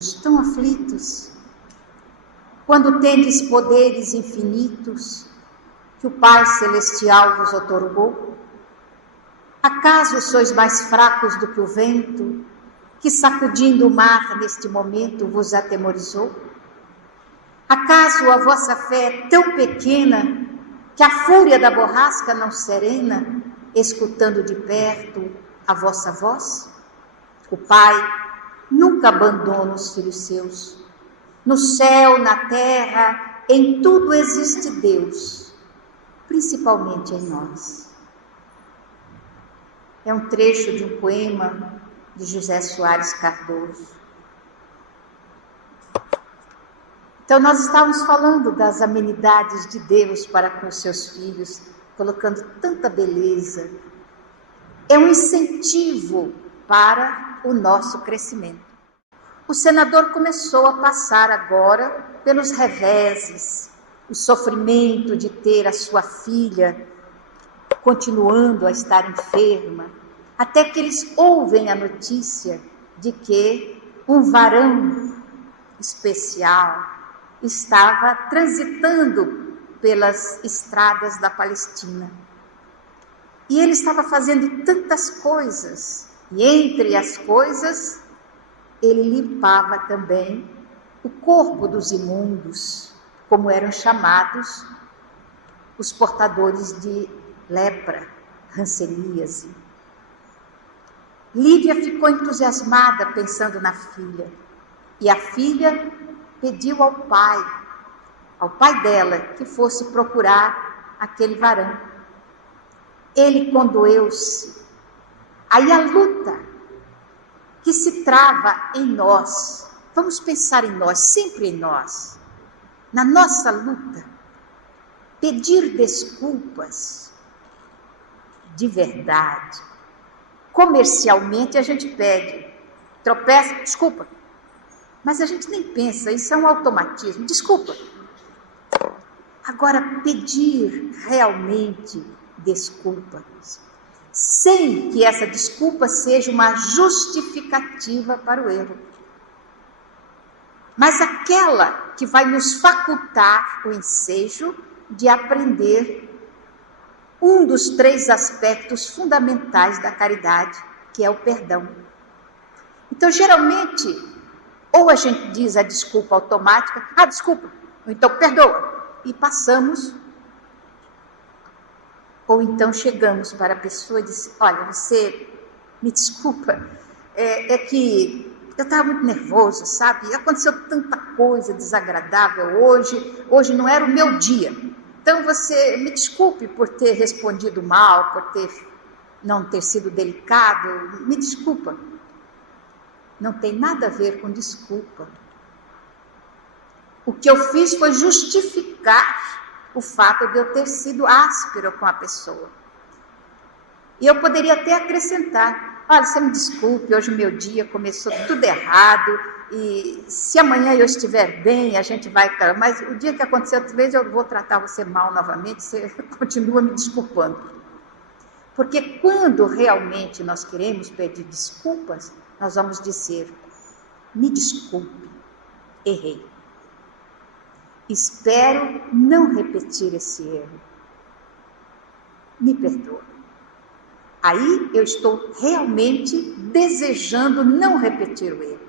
Estão aflitos, quando tendes poderes infinitos que o Pai Celestial vos otorgou? Acaso sois mais fracos do que o vento, que sacudindo o mar neste momento vos atemorizou? Acaso a vossa fé é tão pequena, que a fúria da borrasca não serena, escutando de perto a vossa voz? O Pai nunca abandona os filhos seus. No céu, na terra, em tudo existe Deus, principalmente em nós. É um trecho de um poema de José Soares Cardoso. Então, nós estávamos falando das amenidades de Deus para com os seus filhos, colocando tanta beleza. É um incentivo para o nosso crescimento. O senador começou a passar agora pelos reveses, o sofrimento de ter a sua filha continuando a estar enferma, até que eles ouvem a notícia de que um varão especial estava transitando pelas estradas da Palestina. E ele estava fazendo tantas coisas, e entre as coisas, ele limpava também o corpo dos imundos, como eram chamados os portadores de lepra, hanseníase. Lívia ficou entusiasmada pensando na filha, e a filha pediu ao pai dela, que fosse procurar aquele varão. Ele condoeu-se. Aí a luta que se trava em nós, vamos pensar em nós, sempre em nós, na nossa luta, pedir desculpas de verdade. Comercialmente a gente pede, tropeça, desculpa, mas a gente nem pensa, isso é um automatismo, desculpa. Agora, pedir realmente desculpas, sem que essa desculpa seja uma justificativa para o erro, mas aquela que vai nos facultar o ensejo de aprender um dos 3 aspectos fundamentais da caridade, que é o perdão. Então, geralmente, ou a gente diz a desculpa automática, desculpa, ou então perdoa, e passamos. Ou então chegamos para a pessoa e diz: olha, você me desculpa, é que eu estava muito nervoso, sabe? Aconteceu tanta coisa desagradável hoje não era o meu dia. Então você me desculpe por ter respondido mal, por não ter sido delicado, me desculpa. Não tem nada a ver com desculpa. O que eu fiz foi justificar o fato de eu ter sido áspero com a pessoa. E eu poderia até acrescentar: olha, você me desculpe, hoje o meu dia começou tudo errado, e se amanhã eu estiver bem, a gente vai... Mas o dia que acontecer outra vez, eu vou tratar você mal novamente, você continua me desculpando. Porque quando realmente nós queremos pedir desculpas, nós vamos dizer: me desculpe, errei. Espero não repetir esse erro. Me perdoa. Aí eu estou realmente desejando não repetir o erro.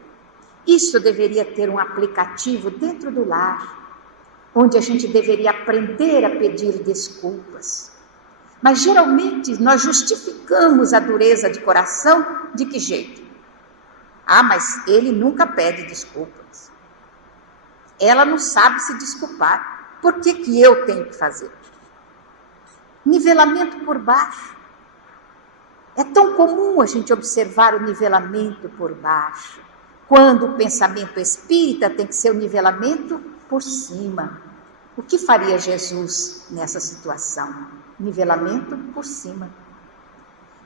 Isso deveria ter um aplicativo dentro do lar, onde a gente deveria aprender a pedir desculpas. Mas geralmente nós justificamos a dureza de coração de que jeito? Mas ele nunca pede desculpas. Ela não sabe se desculpar. Por que eu tenho que fazer? Nivelamento por baixo. É tão comum a gente observar o nivelamento por baixo, quando o pensamento espírita tem que ser o nivelamento por cima. O que faria Jesus nessa situação? Nivelamento por cima.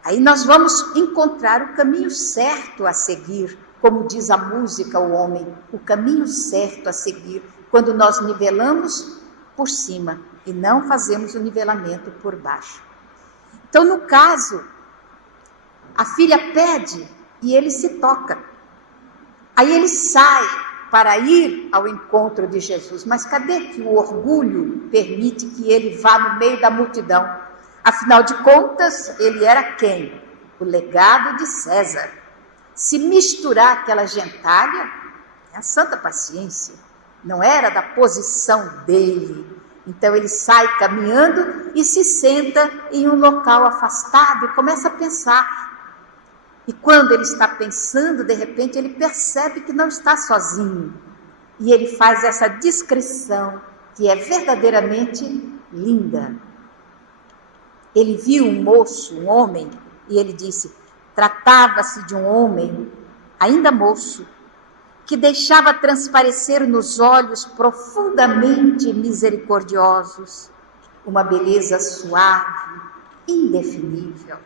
Aí nós vamos encontrar o caminho certo a seguir, como diz a música, o homem, o caminho certo a seguir, quando nós nivelamos por cima e não fazemos o nivelamento por baixo. Então, no caso, a filha pede e ele se toca. Aí ele sai para ir ao encontro de Jesus, mas cadê que o orgulho permite que ele vá no meio da multidão? Afinal de contas, ele era quem? O legado de César. Se misturar aquela gentalha, é a santa paciência, não era da posição dele. Então ele sai caminhando e se senta em um local afastado e começa a pensar. E quando ele está pensando, de repente ele percebe que não está sozinho. E ele faz essa descrição que é verdadeiramente linda. Ele viu um moço, um homem, e ele disse: tratava-se de um homem, ainda moço, que deixava transparecer nos olhos profundamente misericordiosos uma beleza suave, indefinível.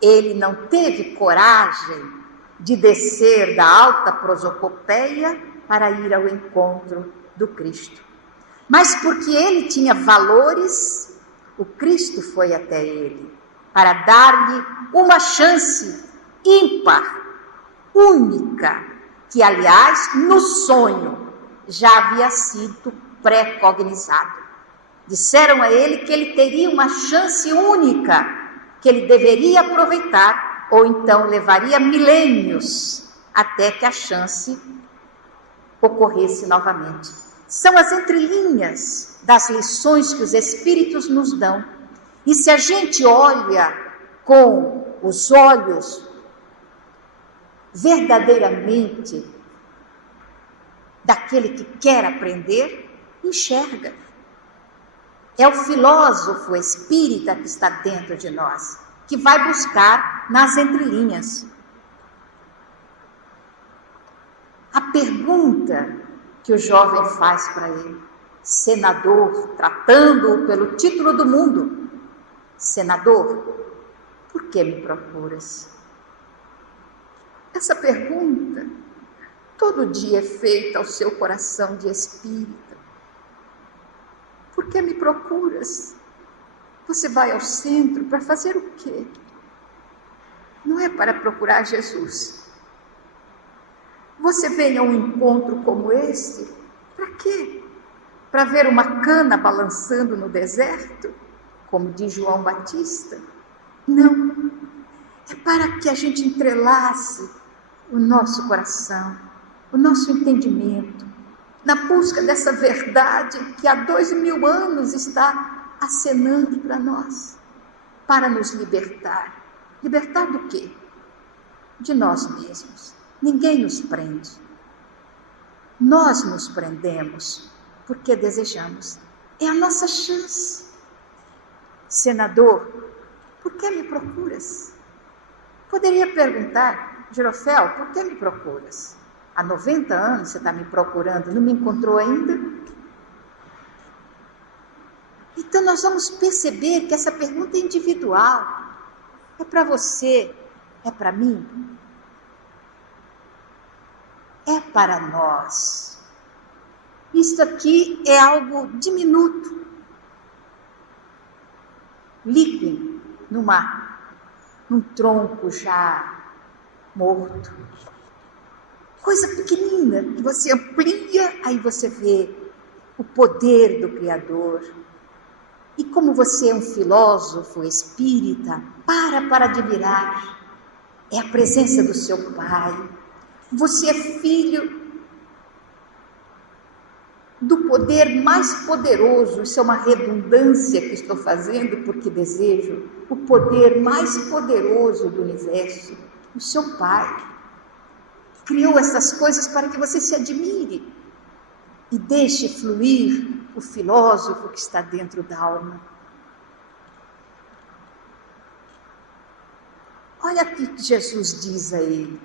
Ele não teve coragem de descer da alta prosopopeia para ir ao encontro do Cristo. Mas porque ele tinha valores, o Cristo foi até ele para dar-lhe uma chance ímpar, única, que, aliás, no sonho já havia sido pré-cognizado. Disseram a ele que ele teria uma chance única, que ele deveria aproveitar, ou então levaria milênios até que a chance ocorresse novamente. São as entrelinhas das lições que os Espíritos nos dão. E se a gente olha com os olhos verdadeiramente daquele que quer aprender, enxerga. É o filósofo espírita que está dentro de nós, que vai buscar nas entrelinhas. A pergunta que o jovem faz para ele, senador, tratando-o pelo título do mundo: senador, por que me procuras? Essa pergunta todo dia é feita ao seu coração de espírita. Por que me procuras? Você vai ao centro para fazer o quê? Não é para procurar Jesus. Você vem a um encontro como este, para quê? Para ver uma cana balançando no deserto, como diz João Batista? Não. É para que a gente entrelace o nosso coração, o nosso entendimento, na busca dessa verdade que há 2000 anos está acenando para nós, para nos libertar. Libertar do quê? De nós mesmos. Ninguém nos prende. Nós nos prendemos porque desejamos. É a nossa chance. Senador, por que me procuras? Poderia perguntar: Girofel, por que me procuras? Há 90 anos você está me procurando, não me encontrou ainda? Então nós vamos perceber que essa pergunta é individual. É para você, é para mim, é para nós. Isto aqui é algo diminuto, líquido num tronco já morto. Coisa pequenina, que você amplia, aí você vê o poder do Criador. E como você é um filósofo espírita, para admirar. É a presença do seu Pai. Você é filho do poder mais poderoso. Isso é uma redundância que estou fazendo porque desejo. O poder mais poderoso do universo, o seu Pai. Criou essas coisas para que você se admire e deixe fluir o filósofo que está dentro da alma. Olha aqui que Jesus diz a ele: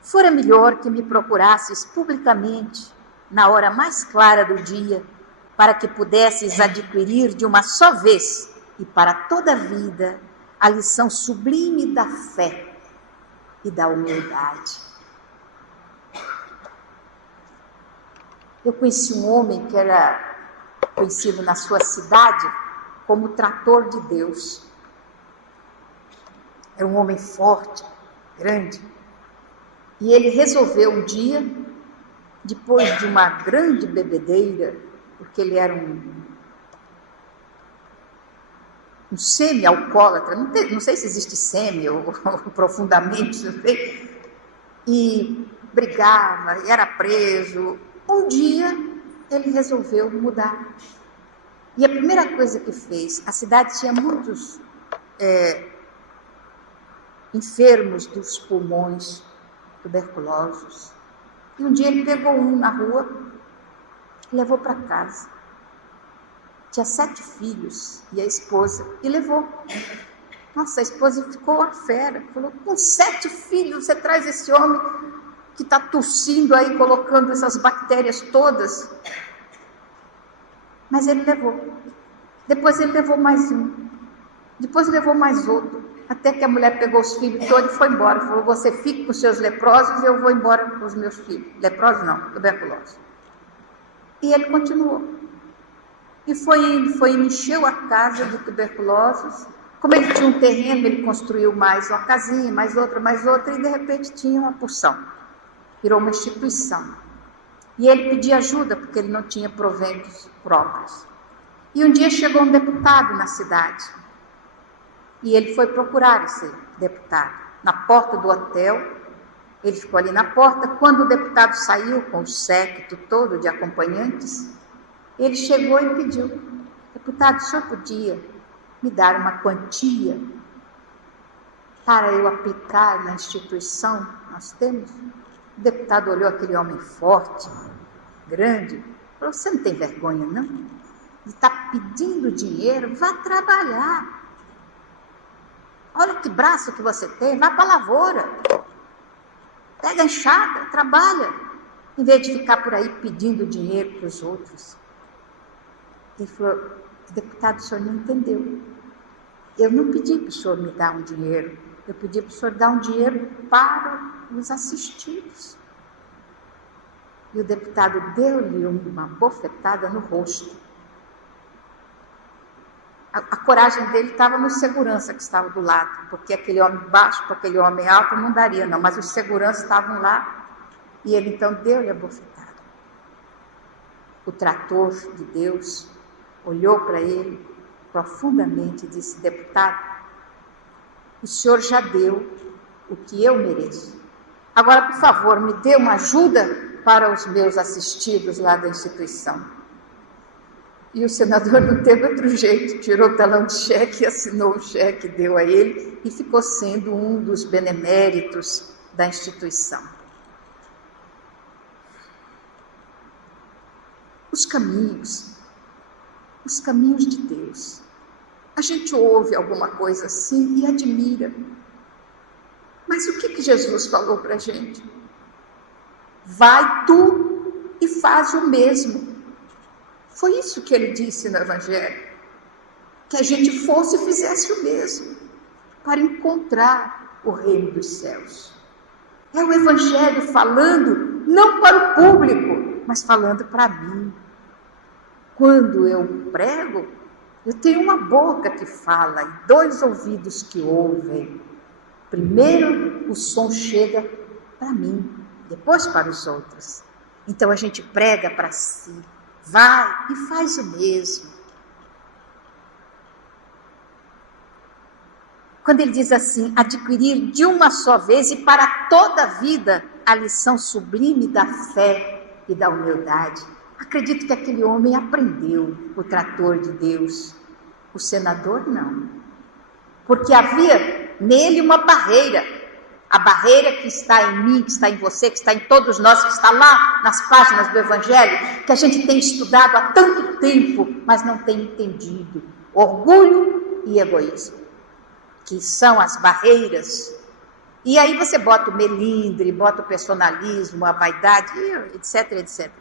fora melhor que me procurasses publicamente na hora mais clara do dia, para que pudesses adquirir de uma só vez e para toda a vida a lição sublime da fé e da humildade. Eu conheci um homem que era conhecido na sua cidade como trator de Deus. Era um homem forte, grande. E ele resolveu um dia, depois de uma grande bebedeira, porque ele era um semi-alcoólatra, não sei se existe semi ou profundamente, não sei, e brigava, e era preso. Um dia ele resolveu mudar. E a primeira coisa que fez, a cidade tinha muitos enfermos dos pulmões, tuberculosos. E um dia ele pegou um na rua e levou para casa. Tinha 7 filhos e a esposa, e levou. Nossa, a esposa ficou a fera, falou, com 7 filhos você traz esse homem que está tossindo aí, colocando essas bactérias todas. Mas ele levou. Depois ele levou mais um. Depois levou mais outro. Até que a mulher pegou os filhos todos e foi embora. Falou, você fique com os seus leprosos e eu vou embora com os meus filhos. Leprosos não, tuberculosos. E ele continuou. E foi indo, encheu a casa de tuberculosos. Como ele tinha um terreno, ele construiu mais uma casinha, mais outra, e de repente tinha uma porção. Virou uma instituição. E ele pedia ajuda, porque ele não tinha proventos próprios. E um dia chegou um deputado na cidade. E ele foi procurar esse deputado na porta do hotel. Ele ficou ali na porta. Quando o deputado saiu com o séquito todo de acompanhantes, ele chegou e pediu, deputado, o senhor podia me dar uma quantia para eu aplicar na instituição que nós temos? O deputado olhou aquele homem forte, grande, falou, você não tem vergonha, não? Ele está pedindo dinheiro, vá trabalhar. Olha que braço que você tem, vá para a lavoura. Pega a enxada, trabalha. Em vez de ficar por aí pedindo dinheiro para os outros. Ele falou, deputado, o senhor não entendeu. Eu não pedi para o senhor me dar um dinheiro. Eu pedi para o senhor dar um dinheiro para os assistidos. E o deputado deu-lhe uma bofetada no rosto. A coragem dele estava no segurança que estava do lado, porque aquele homem baixo para aquele homem alto não daria, não. Mas os seguranças estavam lá e ele então deu-lhe a bofetada. O trator de Deus olhou para ele profundamente e disse, deputado, o senhor já deu o que eu mereço. Agora, por favor, me dê uma ajuda para os meus assistidos lá da instituição. E o senador não teve outro jeito, tirou o talão de cheque, assinou o cheque, deu a ele e ficou sendo um dos beneméritos da instituição. Os caminhos de Deus. A gente ouve alguma coisa assim e admira. Mas o que Jesus falou para a gente? Vai tu e faz o mesmo. Foi isso que ele disse no Evangelho. Que a gente fosse e fizesse o mesmo. Para encontrar o reino dos céus. É o Evangelho falando não para o público, mas falando para mim. Quando eu prego, eu tenho uma boca que fala e 2 ouvidos que ouvem. Primeiro o som chega para mim, depois para os outros. Então a gente prega para si, vai e faz o mesmo. Quando ele diz assim, adquirir de uma só vez e para toda a vida a lição sublime da fé e da humildade. Acredito que aquele homem aprendeu o trator de Deus. O senador não. Porque havia nele uma barreira. A barreira que está em mim, que está em você, que está em todos nós, que está lá nas páginas do Evangelho, que a gente tem estudado há tanto tempo, mas não tem entendido. Orgulho e egoísmo, que são as barreiras. E aí você bota o melindre, bota o personalismo, a vaidade, etc, etc.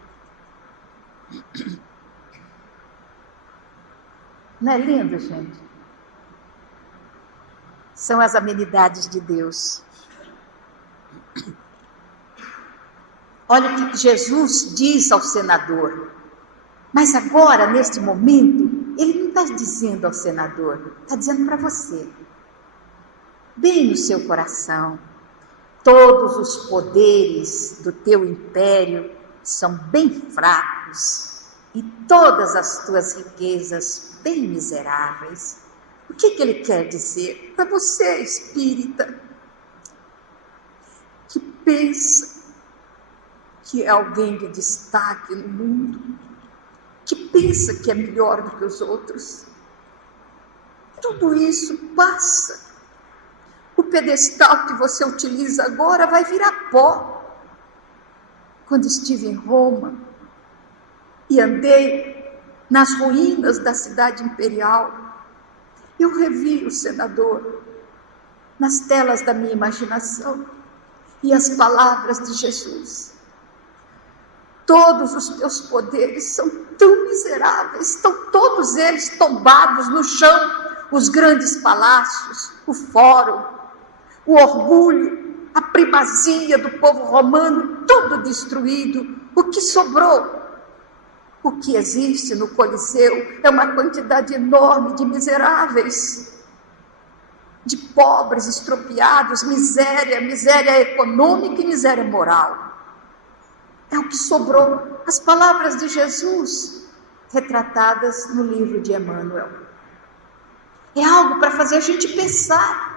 Não é lindo, gente? São as amenidades de Deus. Olha o que Jesus diz ao senador. Mas agora, neste momento, ele não está dizendo ao senador, está dizendo para você. Bem no seu coração. Todos os poderes do teu império são bem fracos e todas as tuas riquezas bem miseráveis. O que ele quer dizer para você, espírita, que pensa que é alguém de destaque no mundo, que pensa que é melhor do que os outros? Tudo isso passa. O pedestal que você utiliza agora vai virar pó. Quando estive em Roma e andei nas ruínas da cidade imperial, eu revi o senador nas telas da minha imaginação e as palavras de Jesus. Todos os teus poderes são tão miseráveis, estão todos eles tombados no chão, os grandes palácios, o fórum, o orgulho, a primazia do povo romano, tudo destruído. O que sobrou? O que existe no Coliseu é uma quantidade enorme de miseráveis, de pobres estropiados, miséria econômica e miséria moral. É o que sobrou. As palavras de Jesus, retratadas no livro de Emmanuel. É algo para fazer a gente pensar.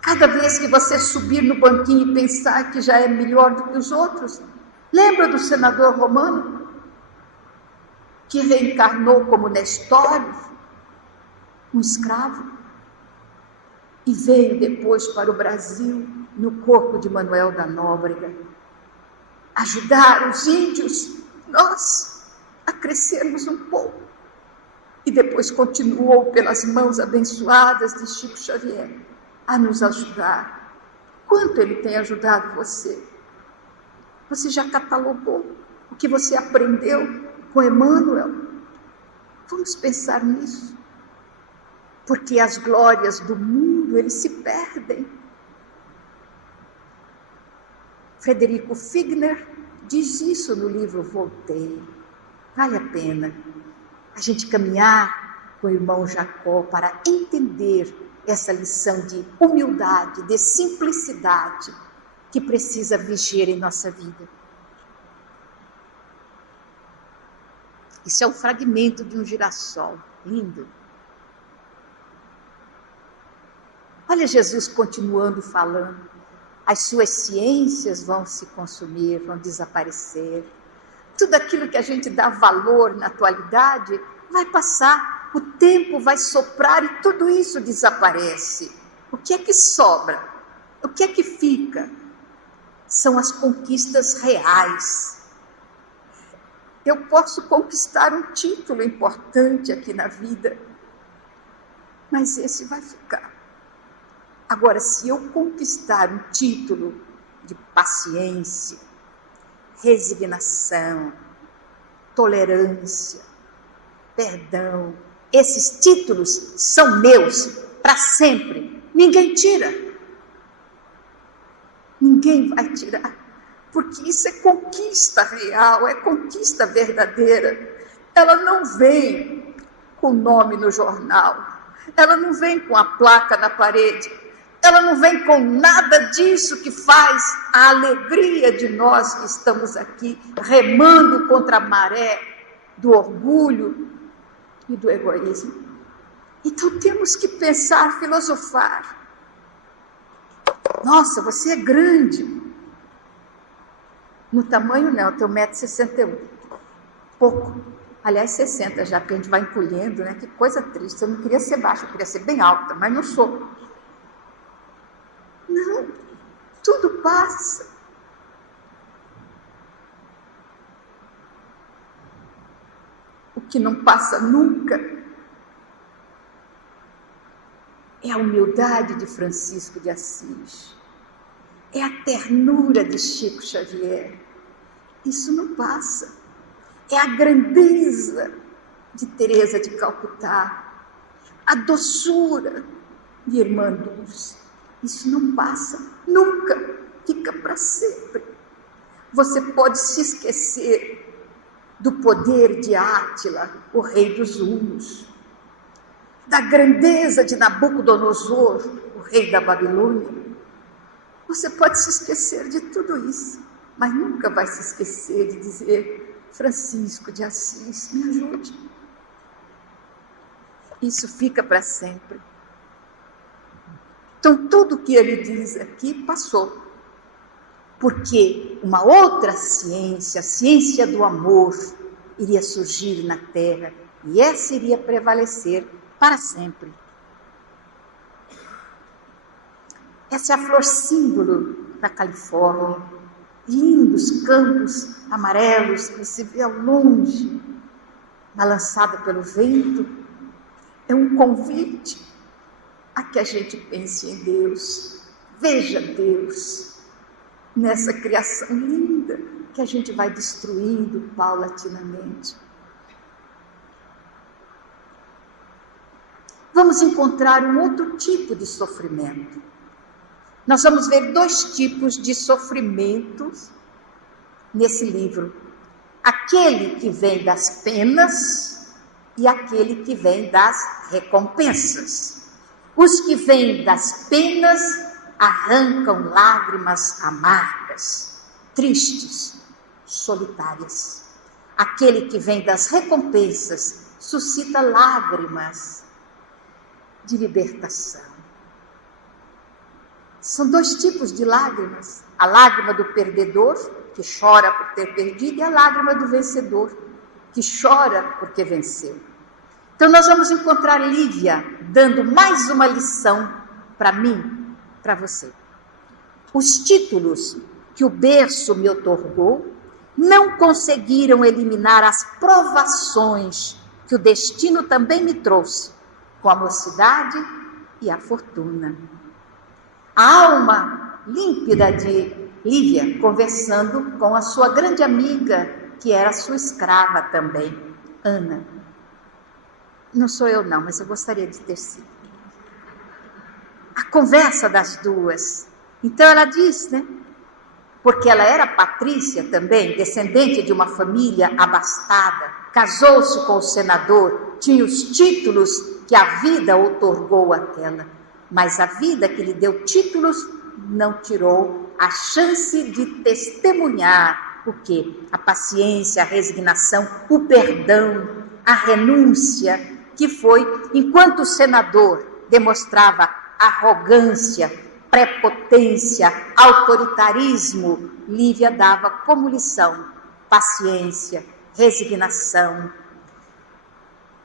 Cada vez que você subir no banquinho e pensar que já é melhor do que os outros, lembra do senador romano, que reencarnou como Nestório, um escravo, e veio depois para o Brasil, no corpo de Manuel da Nóbrega, ajudar os índios, nós, a crescermos um pouco. E depois continuou pelas mãos abençoadas de Chico Xavier a nos ajudar. Quanto ele tem ajudado você? Você já catalogou o que você aprendeu com Emmanuel? Vamos pensar nisso. Porque as glórias do mundo, eles se perdem. Frederico Figner diz isso no livro Voltei. Vale a pena a gente caminhar com o irmão Jacó para entender essa lição de humildade, de simplicidade que precisa viger em nossa vida. Isso é um fragmento de um girassol, lindo. Olha Jesus continuando falando. As suas ciências vão se consumir, vão desaparecer. Tudo aquilo que a gente dá valor na atualidade vai passar. O tempo vai soprar e tudo isso desaparece. O que é que sobra? O que é que fica? São as conquistas reais. Eu posso conquistar um título importante aqui na vida, mas esse vai ficar. Agora, se eu conquistar um título de paciência, resignação, tolerância, perdão, esses títulos são meus para sempre. Ninguém tira. Ninguém vai tirar. Porque isso é conquista real, é conquista verdadeira. Ela não vem com o nome no jornal. Ela não vem com a placa na parede. Ela não vem com nada disso que faz a alegria de nós que estamos aqui remando contra a maré do orgulho e do egoísmo. Então temos que pensar, filosofar. Nossa, você é grande. No tamanho não, eu tenho 1,61 m. Pouco. Aliás, 60 já, porque a gente vai encolhendo, né? Que coisa triste. Eu não queria ser baixa, eu queria ser bem alta, mas não sou. Não, tudo passa. O que não passa nunca é a humildade de Francisco de Assis, é a ternura de Chico Xavier. Isso não passa. É a grandeza de Teresa de Calcutá, a doçura de Irmã Dulce. Isso não passa, nunca, fica para sempre. Você pode se esquecer do poder de Átila, o rei dos hunos, da grandeza de Nabucodonosor, o rei da Babilônia, Você pode se esquecer de tudo isso, mas nunca vai se esquecer de dizer: Francisco de Assis, me ajude. Isso fica para sempre. Então, tudo que ele diz aqui passou. Porque uma outra ciência, a ciência do amor, iria surgir na Terra e essa iria prevalecer para sempre. Essa é a flor símbolo da Califórnia. Lindos campos amarelos que se vê ao longe, balançada pelo vento. É um convite a que a gente pense em Deus. Veja Deus nessa criação linda que a gente vai destruindo paulatinamente. Vamos encontrar um outro tipo de sofrimento. Nós vamos ver 2 tipos de sofrimentos nesse livro. Aquele que vem das penas e aquele que vem das recompensas. Os que vêm das penas arrancam lágrimas amargas, tristes, solitárias. Aquele que vem das recompensas suscita lágrimas de libertação. São 2 tipos de lágrimas. A lágrima do perdedor, que chora por ter perdido, e a lágrima do vencedor, que chora porque venceu. Então nós vamos encontrar Lívia dando mais uma lição para mim, para você. Os títulos que o berço me outorgou não conseguiram eliminar as provações que o destino também me trouxe, com a mocidade e a fortuna. A alma límpida de Lívia conversando com a sua grande amiga, que era sua escrava também, Ana. Não sou eu não, mas eu gostaria de ter sido. A conversa das duas. Então ela diz, né? Porque ela era patrícia também, descendente de uma família abastada, casou-se com o senador, tinha os títulos que a vida outorgou àquela, mas a vida que lhe deu títulos não tirou a chance de testemunhar o quê? A paciência, a resignação, o perdão, a renúncia, que foi, enquanto o senador demonstrava arrogância, prepotência, autoritarismo, Lívia dava como lição paciência, resignação,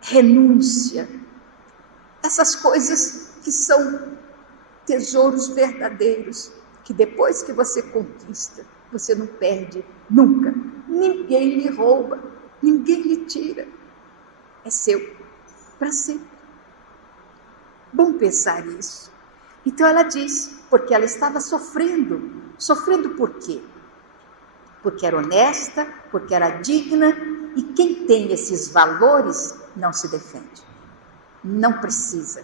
renúncia. Essas coisas que são tesouros verdadeiros, que depois que você conquista, você não perde nunca. Ninguém lhe rouba, ninguém lhe tira. É seu, para sempre. Bom pensar isso. Então ela diz, porque ela estava sofrendo. Sofrendo por quê? Porque era honesta, porque era digna, e quem tem esses valores não se defende. Não precisa.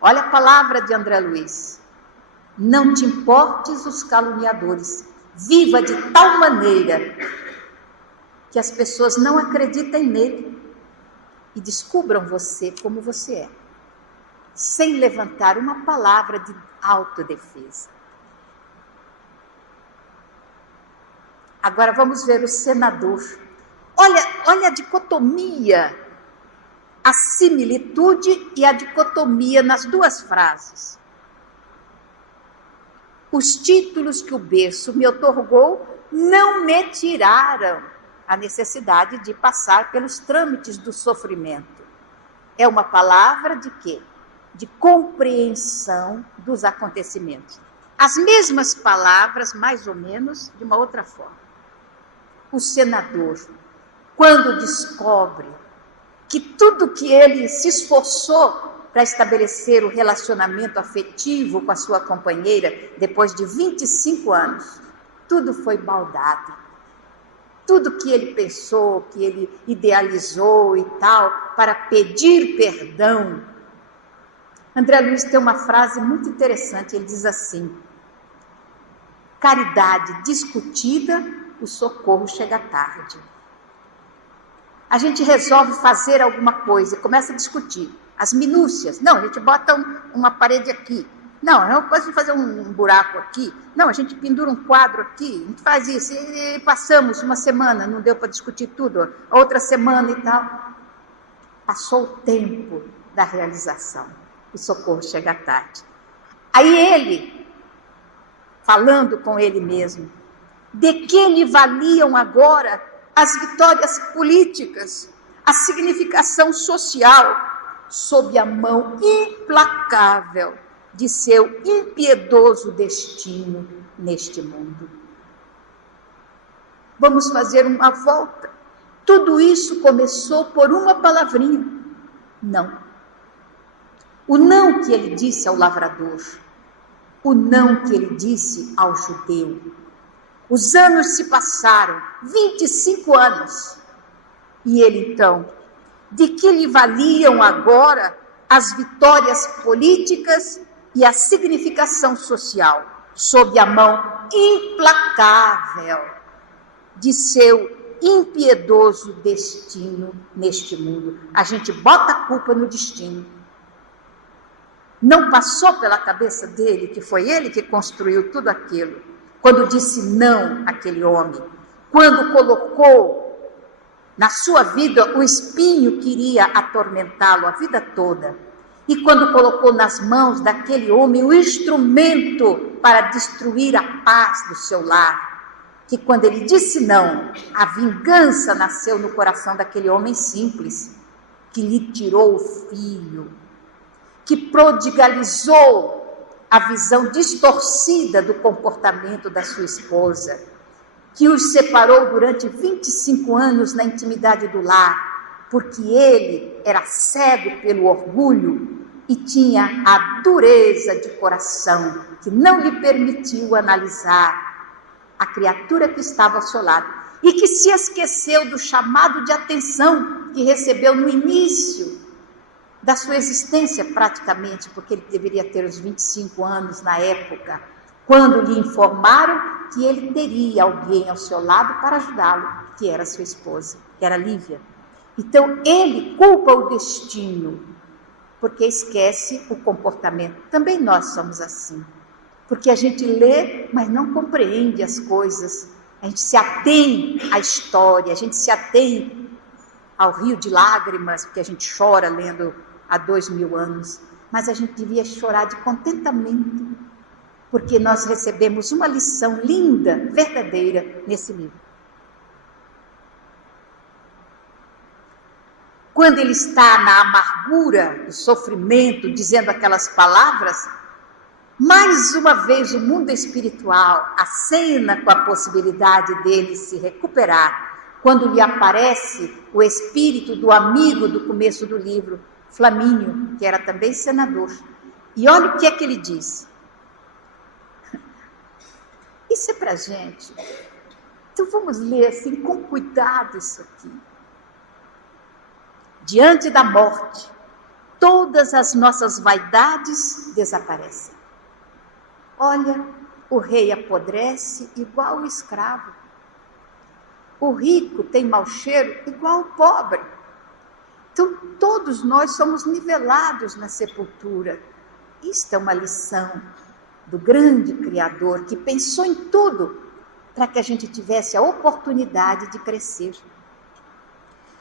Olha a palavra de André Luiz. Não te importes os caluniadores. Viva de tal maneira que as pessoas não acreditem nele e descubram você como você é, sem levantar uma palavra de autodefesa. Agora vamos ver o senador. Olha a dicotomia, a similitude e a dicotomia nas 2 frases. Os títulos que o berço me outorgou não me tiraram a necessidade de passar pelos trâmites do sofrimento. É uma palavra de quê? De compreensão dos acontecimentos. As mesmas palavras, mais ou menos, de uma outra forma. O senador, quando descobre que tudo que ele se esforçou para estabelecer o relacionamento afetivo com a sua companheira, depois de 25 anos, tudo foi maldade. Tudo que ele pensou, que ele idealizou e tal, para pedir perdão. André Luiz tem uma frase muito interessante, ele diz assim: caridade discutida, o socorro chega tarde. A gente resolve fazer alguma coisa e começa a discutir as minúcias. Não, a gente bota uma parede aqui, Não, eu posso fazer um buraco aqui. Não, a gente pendura um quadro aqui, a gente faz isso. E passamos uma semana, não deu para discutir tudo, outra semana e tal. Passou o tempo da realização. O socorro chega tarde. Aí ele, falando com ele mesmo, de que lhe valiam agora as vitórias políticas, a significação social, sob a mão implacável de seu impiedoso destino neste mundo? Vamos fazer uma volta. Tudo isso começou por uma palavrinha: não. O não que ele disse ao lavrador, o não que ele disse ao judeu. Os anos se passaram, 25 anos. E ele então, de que lhe valiam agora as vitórias políticas e a significação social, sob a mão implacável de seu impiedoso destino neste mundo? A gente bota a culpa no destino. Não passou pela cabeça dele que foi ele que construiu tudo aquilo, quando disse não àquele homem, quando colocou na sua vida o espinho que iria atormentá-lo a vida toda, e quando colocou nas mãos daquele homem o instrumento para destruir a paz do seu lar, que quando ele disse não, a vingança nasceu no coração daquele homem simples, que lhe tirou o filho, que prodigalizou a visão distorcida do comportamento da sua esposa, que os separou durante 25 anos na intimidade do lar, porque ele era cego pelo orgulho e tinha a dureza de coração que não lhe permitiu analisar a criatura que estava ao seu lado e que se esqueceu do chamado de atenção que recebeu no início da sua existência, praticamente, porque ele deveria ter os 25 anos na época, quando lhe informaram que ele teria alguém ao seu lado para ajudá-lo, que era sua esposa, que era Lívia. Então, ele culpa o destino, porque esquece o comportamento. Também nós somos assim, porque a gente lê, mas não compreende as coisas. A gente se atém à história, a gente se atém ao rio de lágrimas, porque a gente chora lendo há 2000 anos, mas a gente devia chorar de contentamento, porque nós recebemos uma lição linda, verdadeira, nesse livro. Quando ele está na amargura do sofrimento, dizendo aquelas palavras, mais uma vez o mundo espiritual acena com a possibilidade dele se recuperar, quando lhe aparece o espírito do amigo do começo do livro, Flamínio, que era também senador. E olha o que é que ele diz. Isso é para a gente. Então vamos ler assim com cuidado isso aqui. Diante da morte, todas as nossas vaidades desaparecem. Olha, o rei apodrece igual o escravo. O rico tem mau cheiro igual o pobre. Então, todos nós somos nivelados na sepultura. Isto é uma lição do grande Criador, que pensou em tudo para que a gente tivesse a oportunidade de crescer.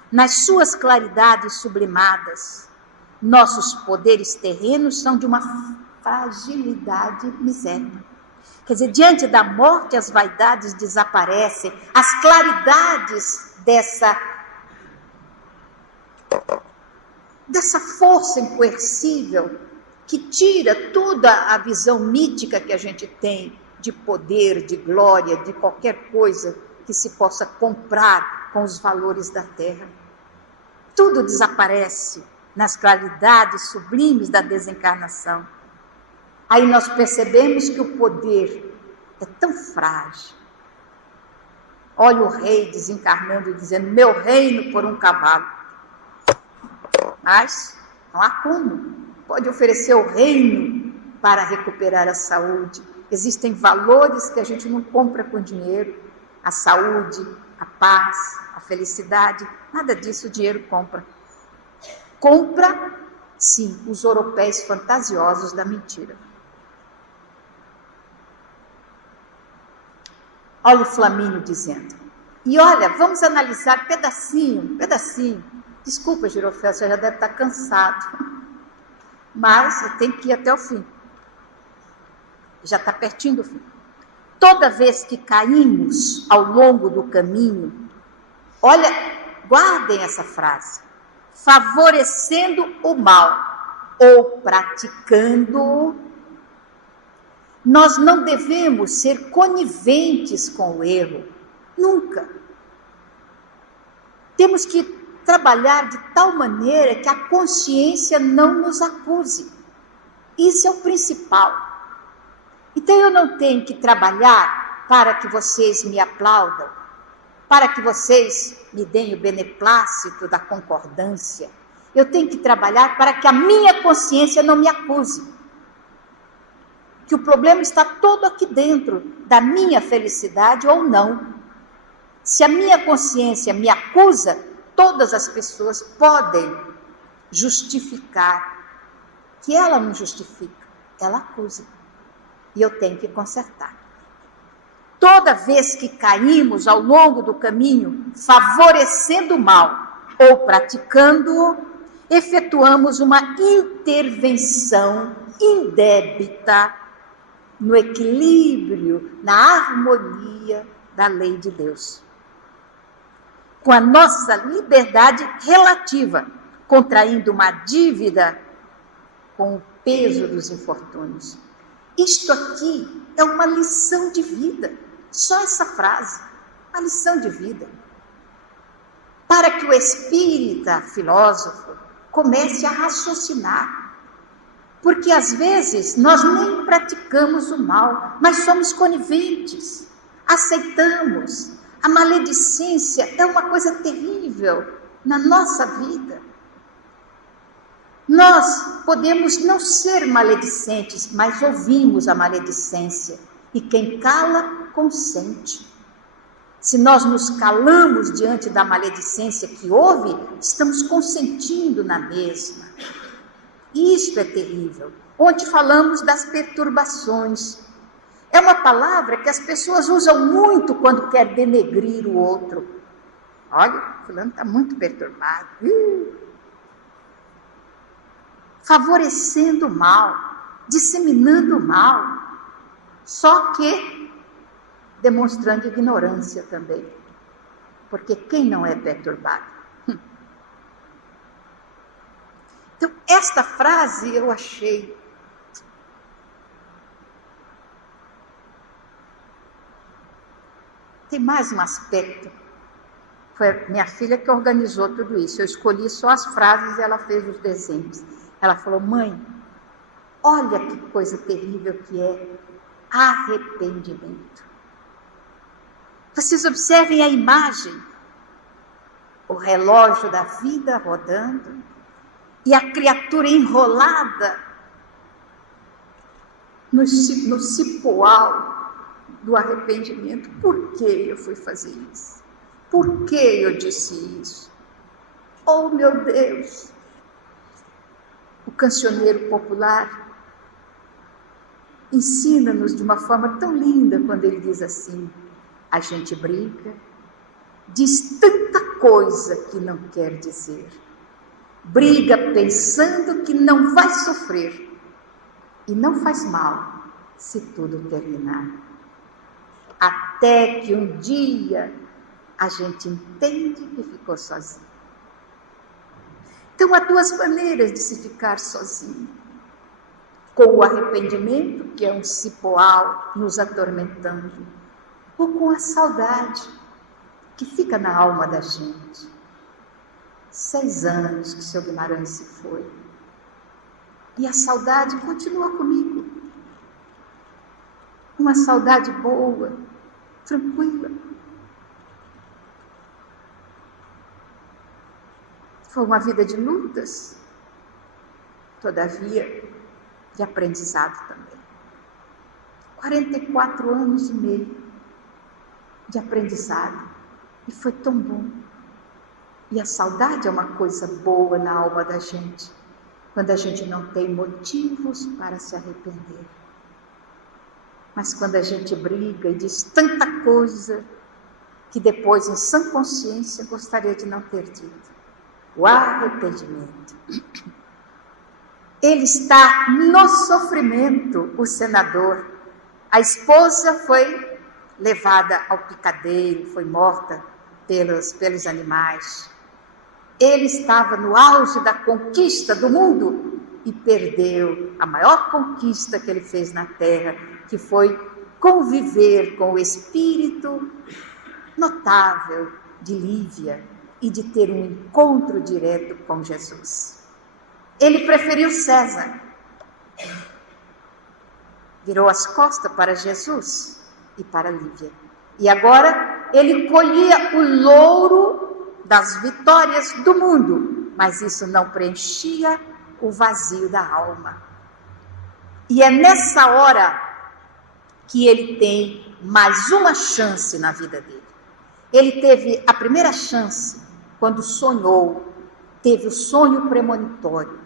Nas suas claridades sublimadas, nossos poderes terrenos são de uma fragilidade misérrima. Quer dizer, diante da morte as vaidades desaparecem, as claridades dessa força incoercível que tira toda a visão mítica que a gente tem de poder, de glória, de qualquer coisa que se possa comprar com os valores da terra. Tudo desaparece nas claridades sublimes da desencarnação. Aí nós percebemos que o poder é tão frágil. Olha o rei desencarnando e dizendo, meu reino por um cavalo. Mas não há como. Pode oferecer o reino para recuperar a saúde. Existem valores que a gente não compra com dinheiro. A saúde, a paz, a felicidade, nada disso o dinheiro compra. Compra, sim, os oropéis fantasiosos da mentira. Olha o Flamínio dizendo. E olha, vamos analisar pedacinho. Desculpa, Girofel, você já deve estar cansado. Mas eu tenho que ir até o fim. Já está pertinho do fim. Toda vez que caímos ao longo do caminho, olha, guardem essa frase, favorecendo o mal ou praticando-o, nós não devemos ser coniventes com o erro, nunca. Temos que trabalhar de tal maneira que a consciência não nos acuse. Isso é o principal. Então eu não tenho que trabalhar para que vocês me aplaudam, para que vocês me deem o beneplácito da concordância. Eu tenho que trabalhar para que a minha consciência não me acuse. Que o problema está todo aqui dentro da minha felicidade ou não. Se a minha consciência me acusa, todas as pessoas podem justificar. Que ela não justifica, ela acusa. E eu tenho que consertar. Toda vez que caímos ao longo do caminho, favorecendo o mal ou praticando-o, efetuamos uma intervenção indébita no equilíbrio, na harmonia da lei de Deus. Com a nossa liberdade relativa, contraindo uma dívida com o peso dos infortúnios. Isto aqui é uma lição de vida, só essa frase, uma lição de vida. Para que o espírita, filósofo, comece a raciocinar. Porque às vezes nós nem praticamos o mal, mas somos coniventes, aceitamos. A maledicência é uma coisa terrível na nossa vida. Nós podemos não ser maledicentes, mas ouvimos a maledicência. E quem cala, consente. Se nós nos calamos diante da maledicência que houve, estamos consentindo na mesma. Isto é terrível. Ontem falamos das perturbações. É uma palavra que as pessoas usam muito quando quer denegrir o outro. Olha, fulano está muito perturbado. Favorecendo o mal, disseminando o mal, só que demonstrando ignorância também, porque quem não é perturbado? Então, esta frase eu achei tem mais um aspecto. Foi a minha filha que organizou tudo isso, eu escolhi só as frases e ela fez os desenhos. Ela falou: mãe, olha que coisa terrível que é arrependimento. Vocês observem a imagem, o relógio da vida rodando e a criatura enrolada no cipoal do arrependimento. Por que eu fui fazer isso? Por que eu disse isso? Oh, meu Deus! O cancioneiro popular ensina-nos de uma forma tão linda quando ele diz assim: a gente briga, diz tanta coisa que não quer dizer, briga pensando que não vai sofrer e não faz mal se tudo terminar, até que um dia a gente entende que ficou sozinho. Então, há duas maneiras de se ficar sozinho: com o arrependimento, que é um cipoal nos atormentando, ou com a saudade, que fica na alma da gente. 6 anos que o seu Guimarães se foi, e a saudade continua comigo. Uma saudade boa, tranquila. Foi uma vida de lutas, todavia de aprendizado também. 44 anos e meio de aprendizado, e foi tão bom. E a saudade é uma coisa boa na alma da gente, quando a gente não tem motivos para se arrepender. Mas quando a gente briga e diz tanta coisa que depois, em sã consciência, gostaria de não ter dito. O arrependimento. Ele está no sofrimento, o senador. A esposa foi levada ao picadeiro, foi morta pelos animais. Ele estava no auge da conquista do mundo e perdeu a maior conquista que ele fez na terra, que foi conviver com o espírito notável de Lívia e de ter um encontro direto com Jesus. Ele preferiu César. Virou as costas para Jesus e para Lívia. E agora ele colhia o louro das vitórias do mundo, mas isso não preenchia o vazio da alma. E é nessa hora que ele tem mais uma chance na vida dele. Ele teve a primeira chance quando sonhou, teve o sonho premonitório.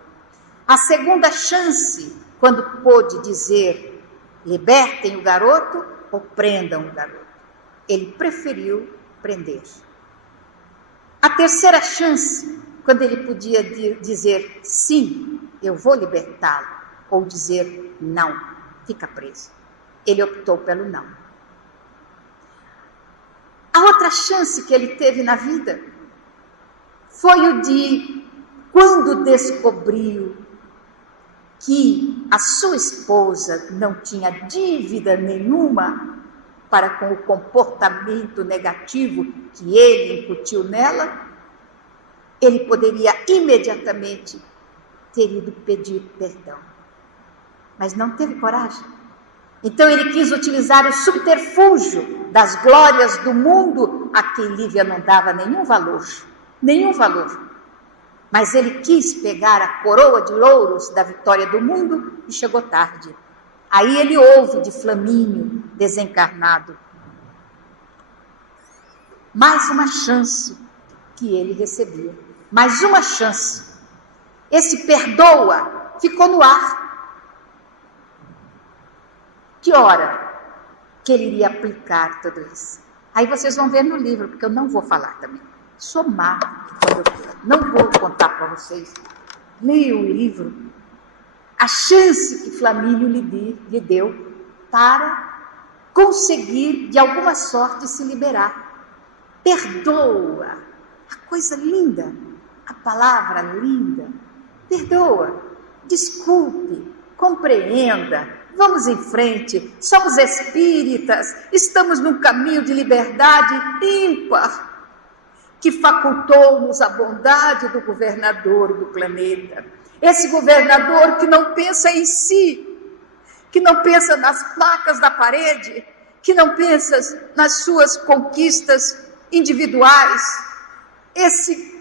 A segunda chance, quando pôde dizer, libertem o garoto ou prendam o garoto. Ele preferiu prender. A terceira chance, quando ele podia dizer, sim, eu vou libertá-lo, ou dizer, não, fica preso. Ele optou pelo não. A outra chance que ele teve na vida foi o de, quando descobriu que a sua esposa não tinha dívida nenhuma para com o comportamento negativo que ele incutiu nela, ele poderia imediatamente ter ido pedir perdão. Mas não teve coragem. Então ele quis utilizar o subterfúgio das glórias do mundo a que Lívia não dava nenhum valor. Nenhum valor. Mas ele quis pegar a coroa de louros da vitória do mundo e chegou tarde. Aí ele ouve de Flamínio, desencarnado, mais uma chance que ele recebia. Mais uma chance. Esse perdoa ficou no ar. Que hora que ele iria aplicar tudo isso? Aí vocês vão ver no livro, porque eu não vou falar também. Sou má quando eu quero. Não vou contar para vocês. Leiam o livro. A chance que Flamínio lhe deu para conseguir, de alguma sorte, se liberar. Perdoa. A coisa linda. A palavra linda. Perdoa. Desculpe. Compreenda. Vamos em frente. Somos espíritas. Estamos num caminho de liberdade ímpar, que facultou-nos a bondade do governador do planeta. Esse governador que não pensa em si, que não pensa nas placas da parede, que não pensa nas suas conquistas individuais. Esse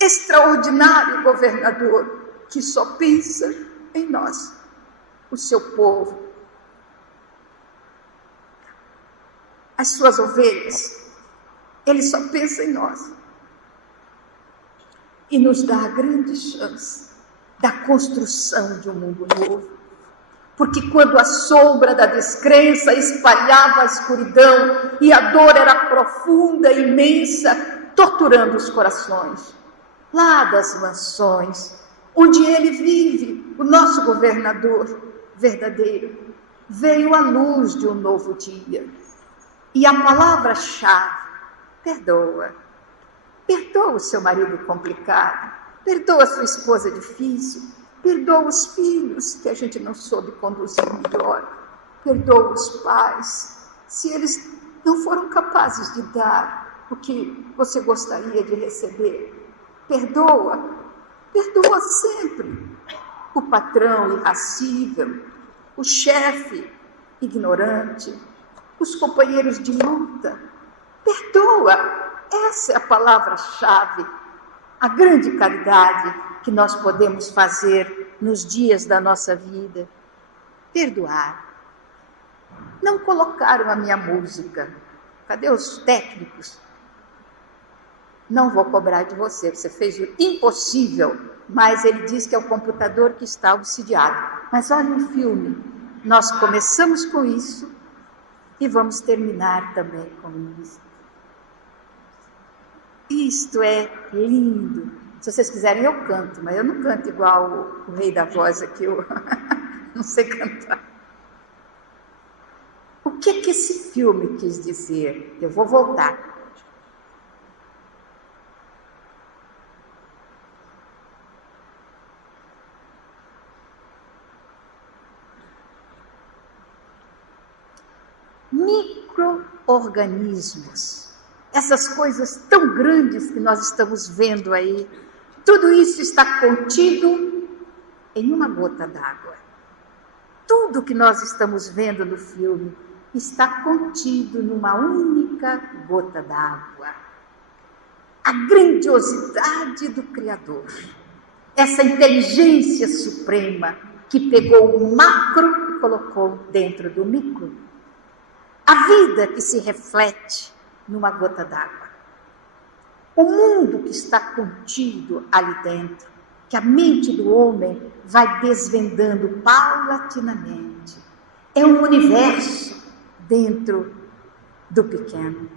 extraordinário governador que só pensa em nós, o seu povo, as suas ovelhas. Ele só pensa em nós. E nos dá a grande chance da construção de um mundo novo. Porque quando a sombra da descrença espalhava a escuridão e a dor era profunda e imensa, torturando os corações, lá das mansões, onde ele vive, o nosso governador verdadeiro, veio a luz de um novo dia. E a palavra-chave, perdoa. Perdoa o seu marido complicado, perdoa a sua esposa difícil, perdoa os filhos que a gente não soube conduzir melhor, perdoa os pais, se eles não foram capazes de dar o que você gostaria de receber. Perdoa sempre. O patrão irracível, o chefe ignorante, os companheiros de luta. Perdoa. Essa é a palavra-chave, a grande caridade que nós podemos fazer nos dias da nossa vida. Perdoar. Não colocaram a minha música. Cadê os técnicos? Não vou cobrar de você, você fez o impossível, mas ele diz que é o computador que está obsidiado. Mas olha o filme, nós começamos com isso e vamos terminar também com isso. Isto é lindo. Se vocês quiserem, eu canto, mas eu não canto igual o rei da voz aqui, eu não sei cantar. O que esse filme quis dizer? Eu vou voltar. Micro-organismos, essas coisas tão grandes que nós estamos vendo aí, tudo isso está contido em uma gota d'água. Tudo que nós estamos vendo no filme está contido numa única gota d'água. A grandiosidade do Criador, essa inteligência suprema que pegou o macro e colocou dentro do micro. A vida que se reflete numa gota d'água. O mundo que está contido ali dentro, que a mente do homem vai desvendando paulatinamente. É um universo dentro do pequeno.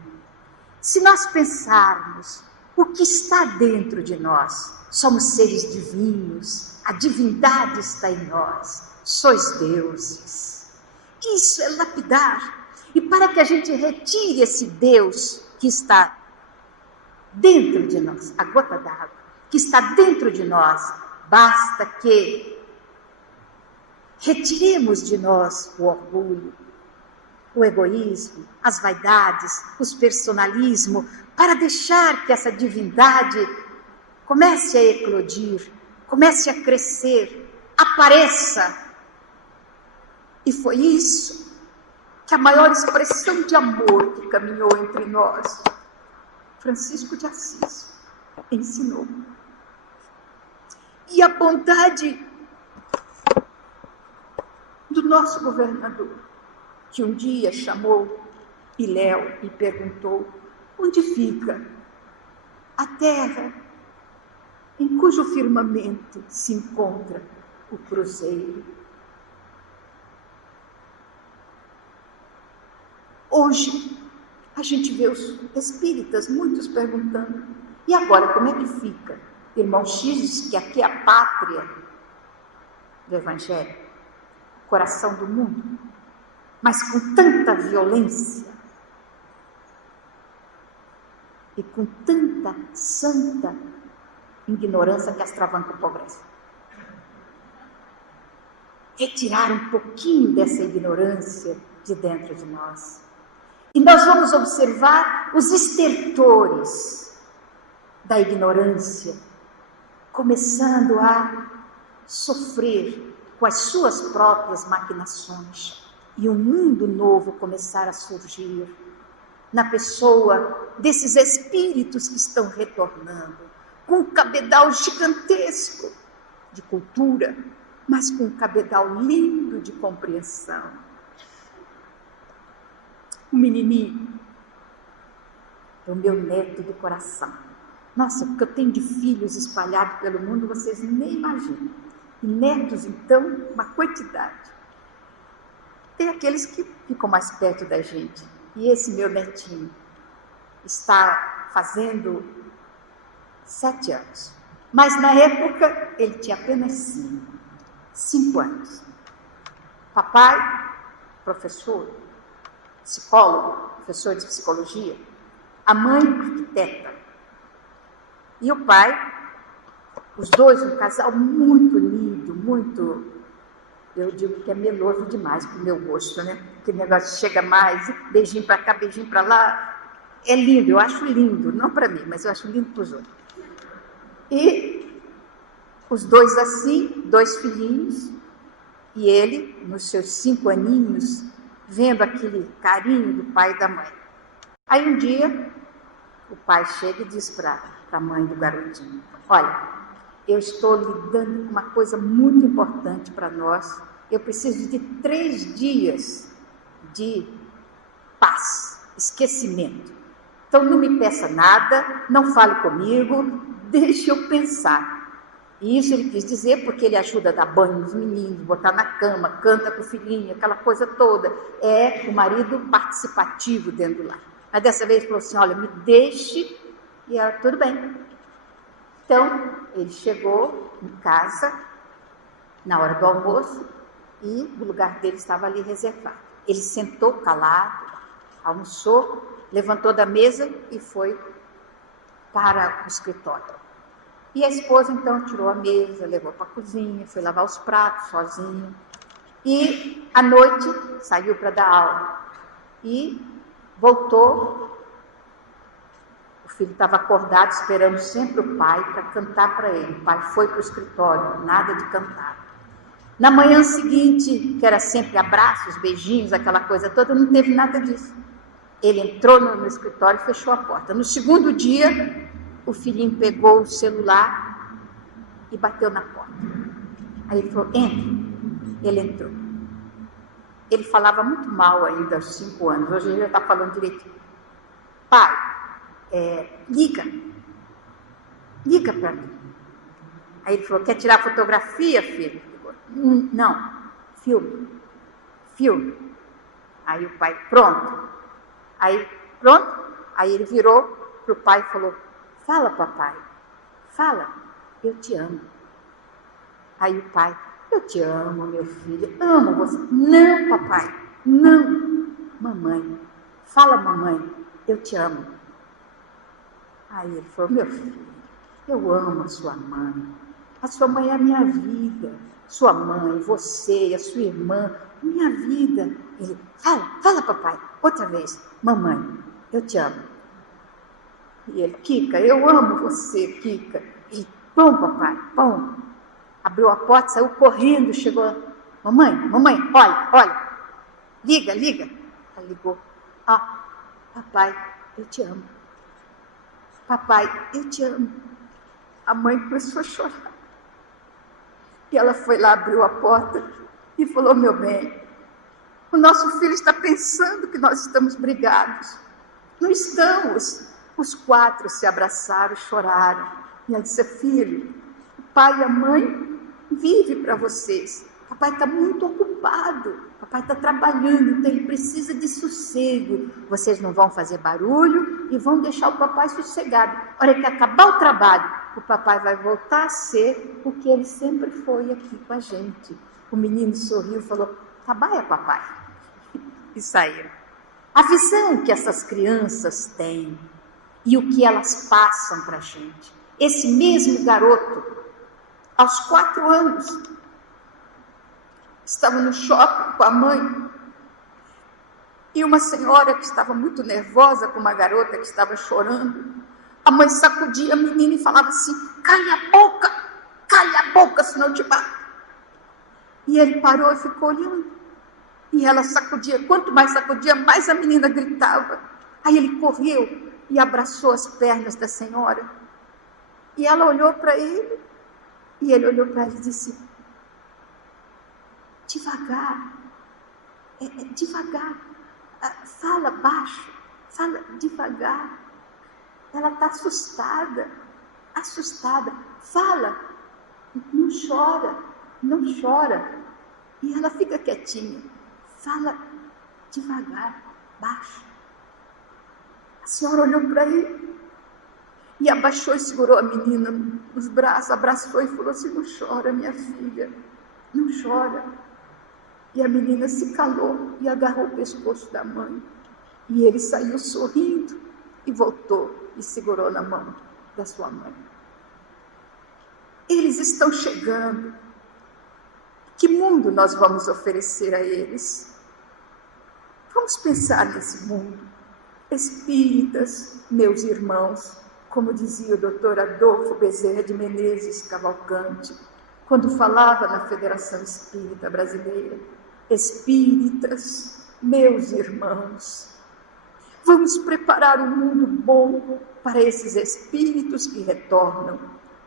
Se nós pensarmos o que está dentro de nós, somos seres divinos, a divindade está em nós, sois deuses. Isso é lapidar. E para que a gente retire esse Deus que está dentro de nós, a gota d'água, que está dentro de nós, basta que retiremos de nós o orgulho, o egoísmo, as vaidades, os personalismos, para deixar que essa divindade comece a eclodir, comece a crescer, apareça. E foi isso que a maior expressão de amor que caminhou entre nós, Francisco de Assis, ensinou. E a bondade do nosso governador, que um dia chamou Iléu e perguntou: onde fica a terra em cujo firmamento se encontra o cruzeiro? Hoje, a gente vê os espíritas, muitos perguntando: e agora, como é que fica? Irmão X diz que aqui é a pátria do Evangelho, o coração do mundo, mas com tanta violência e com tanta santa ignorância que astravanca o progresso. Retirar um pouquinho dessa ignorância de dentro de nós. E nós vamos observar os estertores da ignorância começando a sofrer com as suas próprias maquinações e um mundo novo começar a surgir na pessoa desses espíritos que estão retornando com um cabedal gigantesco de cultura, mas com um cabedal lindo de compreensão. O menininho é o meu neto do coração. Nossa, porque eu tenho de filhos espalhados pelo mundo, vocês nem imaginam. E netos, então, uma quantidade. Tem aqueles que ficam mais perto da gente. E esse meu netinho está fazendo 7 anos. Mas na época ele tinha apenas 5 anos. Papai, professor, psicólogo, professor de psicologia. A mãe, arquiteta. E o pai, os dois, um casal muito lindo, muito, eu digo que é meloso demais para o meu gosto, né? Que negócio chega mais, beijinho para cá, beijinho para lá. É lindo, eu acho lindo, não para mim, mas eu acho lindo para os outros. E os dois assim, 2 filhinhos, e ele, nos seus 5 aninhos, vendo aquele carinho do pai e da mãe. Aí um dia, o pai chega e diz para a mãe do garotinho: olha, eu estou lidando com uma coisa muito importante para nós, eu preciso de 3 dias de paz, esquecimento. Então não me peça nada, não fale comigo, deixe eu pensar. E isso ele quis dizer porque ele ajuda a dar banho nos meninos, botar na cama, canta com o filhinho, aquela coisa toda. É o marido participativo dentro do lar. Mas dessa vez ele falou assim, olha, me deixe, e ela, tudo bem. Então, ele chegou em casa, na hora do almoço, e o lugar dele estava ali reservado. Ele sentou calado, almoçou, levantou da mesa e foi para o escritório. E a esposa, então, tirou a mesa, levou para a cozinha, foi lavar os pratos sozinha. E, à noite, saiu para dar aula. E voltou. O filho estava acordado, esperando sempre o pai para cantar para ele. O pai foi para o escritório, nada de cantar. Na manhã seguinte, que era sempre abraços, beijinhos, aquela coisa toda, não teve nada disso. Ele entrou no escritório e fechou a porta. No segundo dia, o filhinho pegou o celular e bateu na porta. Aí ele falou, entre. Ele entrou. Ele falava muito mal ainda aos 5 anos. Hoje ele já está falando direitinho. Pai, liga para mim. Aí ele falou, quer tirar fotografia, filho? Não, filme. Aí o pai, pronto. Aí ele virou para o pai e falou, fala, papai, fala, eu te amo. Aí o pai, eu te amo, meu filho, amo você. Não, papai, não. Mamãe, fala, mamãe, eu te amo. Aí ele falou, meu filho, eu amo a sua mãe. A sua mãe é a minha vida. Sua mãe, você, a sua irmã, minha vida. Ele, fala, papai, outra vez. Mamãe, eu te amo. E ele, Kika, eu amo você, Kika. E pão, papai, pão. Abriu a porta, saiu correndo, chegou. Mamãe, olha. Liga. Ela ligou. Papai, eu te amo. Papai, eu te amo. A mãe começou a chorar. E ela foi lá, abriu a porta e falou, meu bem, o nosso filho está pensando que nós estamos brigados. Não estamos. Os 4 se abraçaram, choraram. E ela disse, filho, o pai e a mãe vivem para vocês. O papai está muito ocupado. O papai está trabalhando, então ele precisa de sossego. Vocês não vão fazer barulho e vão deixar o papai sossegado. A hora que acabar o trabalho, o papai vai voltar a ser o que ele sempre foi aqui com a gente. O menino sorriu e falou, trabalha, papai. E saíram. A visão que essas crianças têm e o que elas passam para a gente. Esse mesmo garoto, aos 4 anos, estava no shopping com a mãe e uma senhora que estava muito nervosa com uma garota que estava chorando. A mãe sacudia a menina e falava assim, cala a boca, senão eu te bato. E ele parou e ficou olhando. E ela sacudia, quanto mais sacudia, mais a menina gritava. Aí ele correu e abraçou as pernas da senhora. E ela olhou para ele, e ele olhou para ela e disse, devagar, devagar, fala baixo, fala devagar. Ela está assustada, fala, não chora. E ela fica quietinha, fala devagar, baixo. A senhora olhou para ele e abaixou e segurou a menina nos braços, abraçou e falou assim, não chora, minha filha, não chora. E a menina se calou e agarrou o pescoço da mãe. E ele saiu sorrindo e voltou e segurou na mão da sua mãe. Eles estão chegando. Que mundo nós vamos oferecer a eles? Vamos pensar nesse mundo. Espíritas, meus irmãos, como dizia o Dr. Adolfo Bezerra de Menezes Cavalcante, quando falava na Federação Espírita Brasileira. Espíritas, meus irmãos, vamos preparar um mundo bom para esses espíritos que retornam,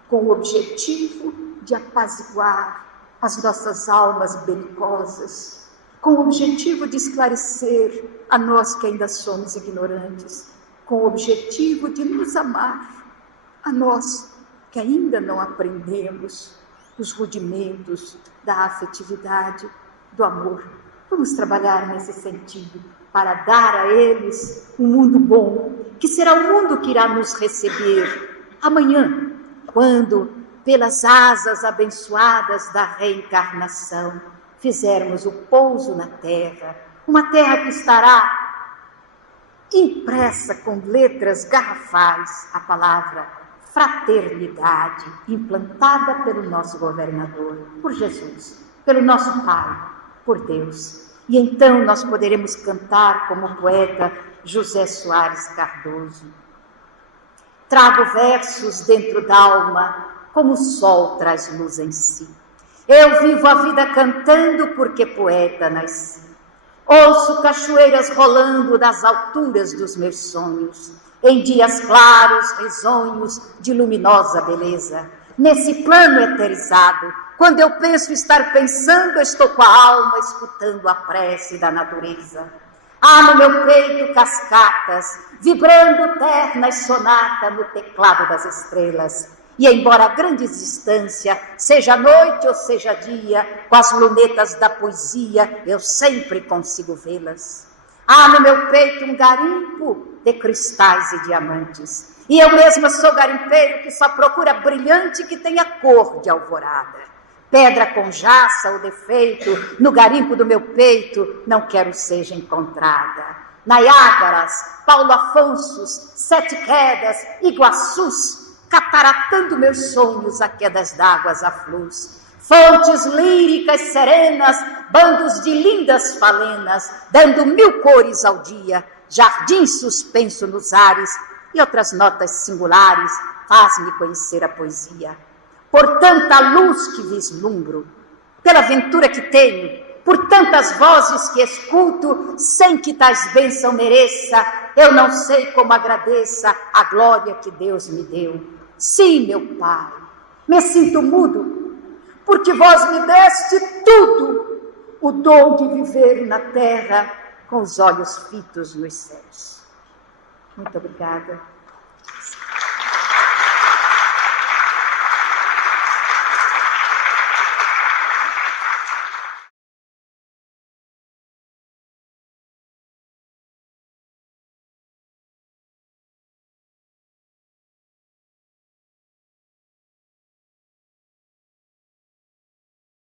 com o objetivo de apaziguar as nossas almas belicosas, com o objetivo de esclarecer a nós que ainda somos ignorantes, com o objetivo de nos amar, a nós que ainda não aprendemos os rudimentos da afetividade, do amor. Vamos trabalhar nesse sentido para dar a eles um mundo bom, que será o mundo que irá nos receber amanhã, quando, pelas asas abençoadas da reencarnação, fizermos o pouso na terra, uma terra que estará impressa com letras garrafais a palavra fraternidade, implantada pelo nosso governador, por Jesus, pelo nosso Pai, por Deus. E então nós poderemos cantar como o poeta José Soares Cardoso. Trago versos dentro da alma, como o sol traz luz em si. Eu vivo a vida cantando porque poeta nasci. Ouço cachoeiras rolando das alturas dos meus sonhos, em dias claros, risonhos de luminosa beleza. Nesse plano eterizado, quando eu penso estar pensando, estou com a alma escutando a prece da natureza. Há no meu peito cascatas, vibrando ternas sonata no teclado das estrelas. E embora a grande distância, seja noite ou seja dia, com as lunetas da poesia, eu sempre consigo vê-las. Há no meu peito um garimpo de cristais e diamantes. E eu mesma sou garimpeiro que só procura brilhante que tenha cor de alvorada. Pedra com jaça ou defeito, no garimpo do meu peito, não quero seja encontrada. Niágaras, Paulo Afonsos, Sete Quedas, Iguaçus, cataratando meus sonhos a quedas d'águas aflus. Fontes líricas serenas, bandos de lindas falenas, dando 1000 cores ao dia, jardim suspenso nos ares e outras notas singulares, faz-me conhecer a poesia. Por tanta luz que vislumbro, pela ventura que tenho, por tantas vozes que escuto, sem que tais bênçãos mereça, eu não sei como agradeça a glória que Deus me deu. Sim, meu Pai, me sinto mudo, porque vós me deste tudo, o dom de viver na terra com os olhos fitos nos céus. Muito obrigada.